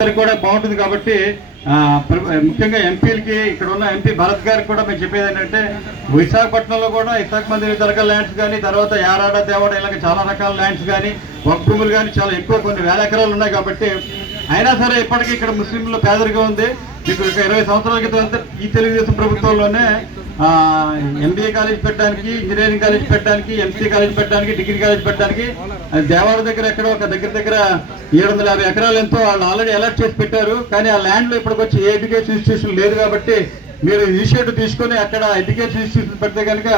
అందరికి కూడా బాగుంటుంది కాబట్టి ముఖ్యంగా ఎంపీలకి ఇక్కడ ఉన్న ఎంపీ భరత్ గారికి కూడా మేము చెప్పేది ఏంటంటే విశాఖపట్నంలో కూడా ఇసాక్ మంది తరగల ల్యాండ్స్ కానీ తర్వాత యారాడ దేవాడ ఇలాగ చాలా రకాల ల్యాండ్స్ కానీ వక్ భూములు కానీ చాలా ఎక్కువ కొన్ని వేల ఎకరాలు ఉన్నాయి కాబట్టి అయినా సరే ఇప్పటికీ ఇక్కడ ముస్లింలు పేదరికం ఉంది. మీకు ఇరవై సంవత్సరాల క్రితం ఈ తెలుగుదేశం ప్రభుత్వంలోనే ఎంబీఏ కాలేజ్ పెట్టడానికి ఇంజనీరింగ్ కాలేజ్ పెట్టడానికి ఎంసీ కాలేజ్ పెట్టడానికి డిగ్రీ కాలేజ్ పెట్టడానికి దేవాలయ దేవాడ దగ్గర ఎక్కడ ఒక దగ్గర దగ్గర ఏడు వందల యాభై ఎకరాలు ఎంతో వాళ్ళు ఆల్రెడీ అలర్ట్ చేసి పెట్టారు. కానీ ఆ ల్యాండ్లో ఏ ఎడ్యుకేషన్ ఇన్స్టిట్యూషన్ లేదు కాబట్టి మీరు ఇనిషియేటివ్ తీసుకొని అక్కడ ఎడ్యుకేషన్ ఇన్స్టిట్యూషన్ పెడితే కనుక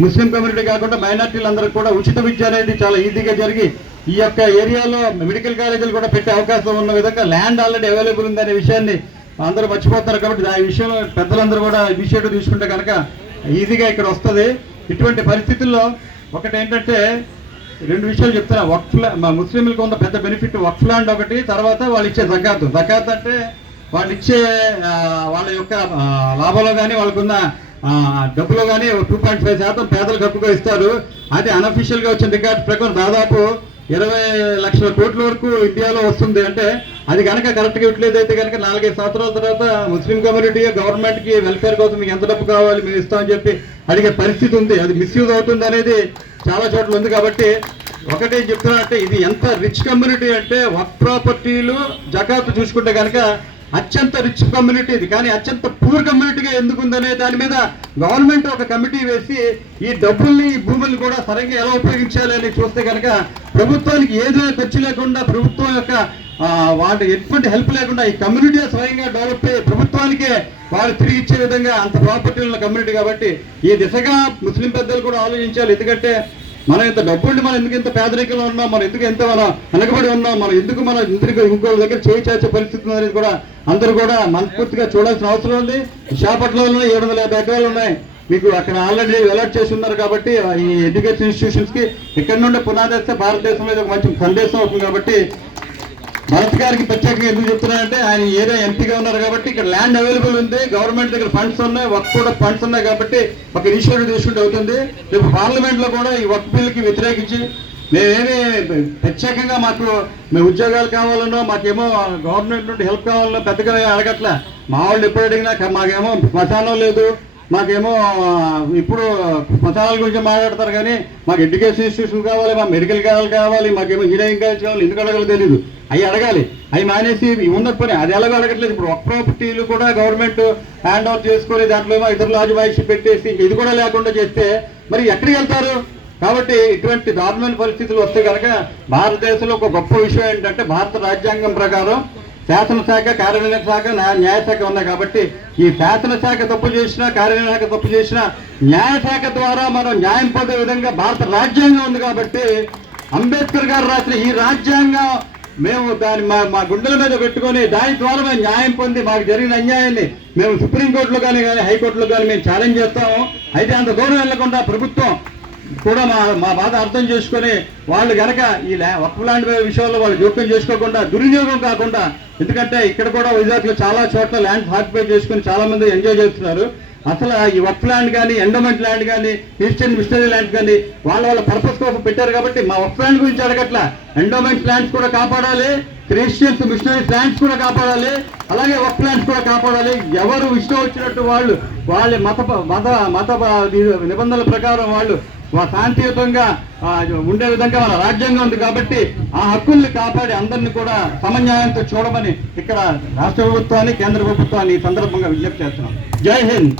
ముస్లిం కమ్యూనిటీ కాకుండా మైనార్టీలందరూ కూడా ఉచిత విద్య అనేది చాలా ఈజీగా జరిగి ఈ యొక్క ఏరియాలో మెడికల్ కాలేజీలు కూడా పెట్టే అవకాశం ఉన్న విధంగా ల్యాండ్ ఆల్రెడీ అవైలబుల్ ఉందనే విషయాన్ని అందరూ మర్చిపోతారు కాబట్టి ఆ విషయంలో పెద్దలందరూ కూడా ఇనిషియేటివ్ తీసుకుంటే కనుక ఈజీగా ఇక్కడ వస్తుంది. ఇటువంటి పరిస్థితుల్లో ఒకటి ఏంటంటే రెండు విషయాలు చెప్తున్నా. వక్ఫ్ మా ముస్లింలకు ఉన్న పెద్ద బెనిఫిట్ వక్ఫ్ ల్యాండ్ ఒకటి తర్వాత వాళ్ళు ఇచ్చే జకాత్. జకాత్ అంటే వాళ్ళు ఇచ్చే వాళ్ళ యొక్క లాభంలో కానీ వాళ్ళకున్న డబ్బులో కానీ టూ పాయింట్ ఫైవ్ శాతం పేదలకు హక్కుగా ఇస్తారు. అది అన్అఫీషియల్గా వచ్చిన రికార్డ్ ప్రకారం దాదాపు ఇరవై లక్షల కోట్ల వరకు ఇండియాలో వస్తుంది అంటే అది కనుక కరెక్ట్గా ఇట్లేదు అయితే కనుక నాలుగైదు సంవత్సరాల తర్వాత ముస్లిం కమ్యూనిటీ గవర్నమెంట్కి వెల్ఫేర్ కోసం మీకు ఎంత డబ్బు కావాలి మేము ఇస్తామని చెప్పి అడిగే పరిస్థితి ఉంది. అది మిస్యూజ్ అవుతుంది అనేది చాలా చోట్ల ఉంది కాబట్టి ఒకటే చెప్తున్నా అంటే ఇది ఎంత రిచ్ కమ్యూనిటీ అంటే వర్క్ ప్రాపర్టీలు జకాత్ చూసుకుంటే కనుక అత్యంత రిచ్ కమ్యూనిటీ ఇది. కానీ అత్యంత పూర్ కమ్యూనిటీగా ఎందుకు ఉందనే దాని మీద గవర్నమెంట్ ఒక కమిటీ వేసి ఈ డబ్బుల్ని ఈ భూముల్ని కూడా సరిగ్గా ఎలా ఉపయోగించాలి అని చూస్తే కనుక ప్రభుత్వానికి ఏదో ఖర్చు లేకుండా ప్రభుత్వం యొక్క వాటి ఎటువంటి హెల్ప్ లేకుండా ఈ కమ్యూనిటీ స్వయంగా డెవలప్ అయ్యి ప్రభుత్వానికే వాళ్ళు తిరిగి ఇచ్చే విధంగా అంత ప్రాపర్టీ ఉన్న కమ్యూనిటీ కాబట్టి ఈ దిశగా ముస్లిం పెద్దలు కూడా ఆలోచించాలి. ఎందుకంటే మనం ఇంత డబ్బుండి మనం ఎందుకు ఇంత పేదరికంలో ఉన్నాం మనం ఎందుకు ఎంత మన వెనకబడి ఉన్నాం మనం ఎందుకు మనం ఇంటికి ఇంకో దగ్గర చేయి చేసే పరిస్థితి ఉంది అనేది కూడా అందరూ కూడా మనస్ఫూర్తిగా చూడాల్సిన అవసరం ఉంది. విశాఖపట్నంలో ఏడు వందల యాభై ఎకరాలు ఉన్నాయి. మీకు అక్కడ ఆల్రెడీ అలర్ట్ చేసి ఉన్నారు కాబట్టి ఈ ఎడ్యుకేషన్ ఇన్స్టిట్యూషన్స్కి ఇక్కడ నుండి పునాదేస్తే భారతదేశంలో ఒక మంచి సందేశం అవుతుంది కాబట్టి భరత్ గారికి ప్రత్యేకంగా ఎందుకు చెప్తున్నానంటే ఆయన ఏరియా ఎంపీగా ఉన్నారు కాబట్టి ఇక్కడ ల్యాండ్ అవైలబుల్ ఉంది గవర్నమెంట్ దగ్గర ఫండ్స్ ఉన్నాయి వర్క్ కూడా ఫండ్స్ ఉన్నాయి కాబట్టి ఒక ఇనిషియేటివ్ తీసుకుంటే అవుతుంది. రేపు పార్లమెంట్లో కూడా ఈ వర్క్ బిల్కి వ్యతిరేకించి మేమేమి ప్రత్యేకంగా మాకు మేము ఉద్యోగాలు కావాలనో మాకేమో గవర్నమెంట్ నుండి హెల్ప్ కావాలనో పెద్దగా అడగట్లే. మా వాళ్ళు ఎప్పుడు అడిగినా మాకేమో శ్మశానం లేదు. మాకేమో ఇప్పుడు శ్మశానాల గురించి మాట్లాడతారు కానీ మాకు ఎడ్యుకేషన్ ఇన్స్టిట్యూషన్ కావాలి మా మెడికల్ కావాలి కావాలి మాకేమో ఇంజనీరింగ్ కాలేజ్ కావాలి ఎందుకు అడగాలో తెలియదు అవి అడగాలి. అవి మానేసి ఉన్న పని అది ఎలాగో అడగట్లేదు. ఇప్పుడు ఒక ప్రాపర్టీలు కూడా గవర్నమెంట్ హ్యాండ్ ఓవర్ చేసుకొని దాంట్లో ఏమో ఇతరులు ఆజమాయిషి పెట్టేసి ఇది కూడా లేకుండా చేస్తే మరి ఎక్కడికి వెళ్తారు? కాబట్టి ఇటువంటి దారుణమైన పరిస్థితులు వస్తే కనుక భారతదేశంలో ఒక గొప్ప విషయం ఏంటంటే భారత రాజ్యాంగం ప్రకారం శాసనశాఖ కార్యనిర్వహణ శాఖ న్యాయశాఖ ఉన్నాయి కాబట్టి ఈ శాసనశాఖ తప్పు చేసినా కార్యనిర్వహణ తప్పు చేసినా న్యాయశాఖ ద్వారా మనం న్యాయం పొందే విధంగా భారత రాజ్యాంగం ఉంది కాబట్టి అంబేద్కర్ గారు రాసిన ఈ రాజ్యాంగం మేము దాని మా మా గుండెల మీద పెట్టుకొని దాని ద్వారా మేము న్యాయం పొంది మాకు జరిగిన అన్యాయాన్ని మేము సుప్రీంకోర్టులో కానీ కానీ హైకోర్టులో కానీ మేము ఛాలెంజ్ చేస్తాము. అయితే అంత దూరం వెళ్ళకుండా ప్రభుత్వం కూడా మా మా బాధ అర్థం చేసుకొని వాళ్ళు గనక ఈ ల్యా- వక్ఫ్ ల్యాండ్ విషయంలో వాళ్ళు జోక్యం చేసుకోకుండా దుర్వినియోగం కాకుండా ఎందుకంటే ఇక్కడ కూడా వైజాగ్లో చాలా చోట్ల ల్యాండ్ ఆక్యుపై చేసుకుని చాలా మంది ఎంజాయ్ చేస్తున్నారు. అసలు ఈ వక్ఫ్ ల్యాండ్ కానీ ఎండోమెంట్ ల్యాండ్ కానీ క్రిస్టియన్ మిషనరీ ల్యాండ్ కానీ వాళ్ళ వాళ్ళ పర్పస్ కోసం పెట్టారు కాబట్టి మా వక్ఫ్ ల్యాండ్ గురించి అడగట్ల. ఎండోమెంట్ ల్యాండ్స్ కూడా కాపాడాలి క్రిస్టియన్స్ మిషనరీ ల్యాండ్స్ కూడా కాపాడాలి అలాగే వక్ఫ్ ల్యాండ్స్ కూడా కాపాడాలి. ఎవరు ఇష్టం వచ్చినట్టు వాళ్ళు వాళ్ళ మత మత మత నిబంధనల ప్రకారం వాళ్ళు శాంతియుతంగా ఆ, ఉండే విధంగా మన రాజ్యాంగం ఉంది కాబట్టి ఆ హక్కుల్ని కాపాడి అందరినీ కూడా సమన్యాయంతో చూడమని ఇక్కడ రాష్ట్ర ప్రభుత్వాన్ని కేంద్ర ప్రభుత్వాన్ని ఈ సందర్భంగా విజ్ఞప్తి చేస్తున్నాం. జై హింద్.